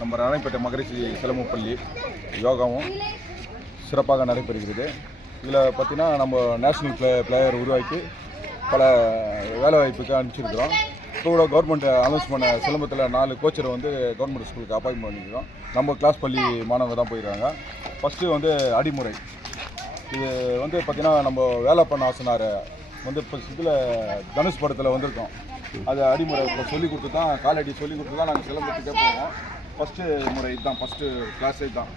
நம்ம ராணிப்பேட்டை மகரிஷி சிலமுப்பள்ளி யோகாவும் சிறப்பாக நடைபெறுகிறது. இதில் பார்த்திங்கன்னா நம்ம நேஷ்னல் பிளே பிளேயர் உருவாக்கி பல வேலைவாய்ப்புக்கு அனுப்பிச்சிருக்கிறோம். இப்போ கூட கவர்மெண்ட் அனௌன்ஸ் பண்ண சிலம்பத்தில் நாலு கோச்சரை வந்து கவர்மெண்ட் ஸ்கூலுக்கு அப்பாயின்ட் பண்ணிக்கிறோம். நம்ம கிளாஸ் பள்ளி மாணவங்க தான் போயிருக்காங்க ஃபஸ்ட்டு வந்து அடிமுறை. இது வந்து பார்த்திங்கன்னா நம்ம வேலை பண்ண ஆசனார் வந்து இப்போ இதில் தனுஷ் படத்தில் வந்திருக்கோம். அது அடிமுறை இப்போ சொல்லி கொடுத்து தான் காலடி சொல்லி கொடுத்து தான் நாங்கள் சிலம்பத்துக்கே போவோம். ஃபஸ்ட்டு முறை இதுதான் ஃபஸ்ட்டு கிளாஸே தான்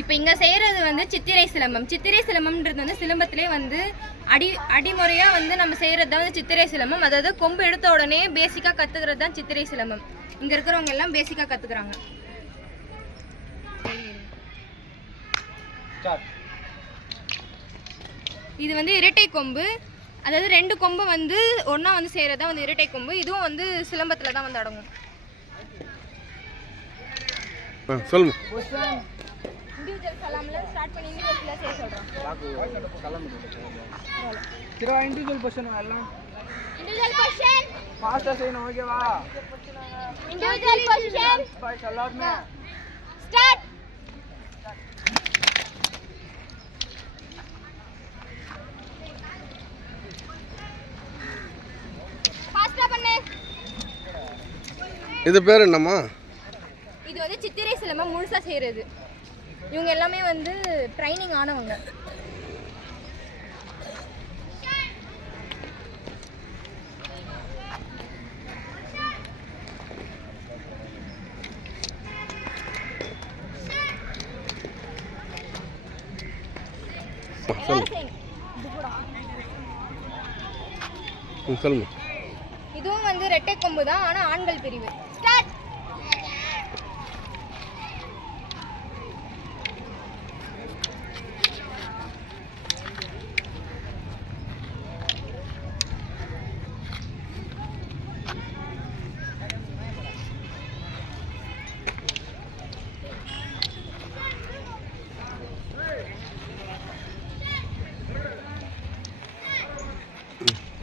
இப்போ இங்க செய்யறது வந்து சித்திரை சிலம்பம். சித்திரை சிலம்பம்ன்றது வந்து சிலம்பத்திலே வந்து அடி அடிமுறையா வந்து நம்ம செய்யறது தான் வந்து சித்திரை சிலம்பம். அதாவது கொம்பு எடுத்த உடனே பேசிக்கா கத்துக்கிறது தான் சித்திரை சிலம்பம். இங்க இருக்கிறவங்க எல்லாம் பேசிக்கா கத்துக்கிறாங்க. இது வந்து இரட்டை கொம்பு. அதாவது ரெண்டு கொம்பு வந்து ஒண்ணா வந்து செய்யறது தான் வந்து இரட்டை கொம்பு. இதுவும் வந்து சிலம்பத்துல தான் வந்து அடங்கும். சொல்லுங்க. இண்டிவிஜுவல் சலாம்ல ஸ்டார்ட் பண்ணி இண்டிவிஜுவல்ல செய்ய சொல்றோம். திருவா இண்டிவிஜுவல் பொசிஷன் எல்லாம். இண்டிவிஜுவல் பொசிஷன் ஃபாஸ்டா செய்யணும் ஓகேவா இண்டிவிஜுவல் பொசிஷன் பாய்ஸ் எல்லாருமே ஸ்டார்ட் ஃபாஸ்டா பண்ணு இது பேர் என்னம்மா இது வந்து சித்திரை சிலம்பம் முழுசா செய்யறது இவங்க எல்லாமே வந்து ட்ரைனிங் ஆனவங்க சொல்லுங்க எல்லாரும் செய்யுங்க. இது கூட. ம், சொல்லுங்க விலங்கு ரெட்டை கொம்பு தான் ஆனால் ஆண்கள் பிரிவு ஸ்டார்ட் Mm-hmm.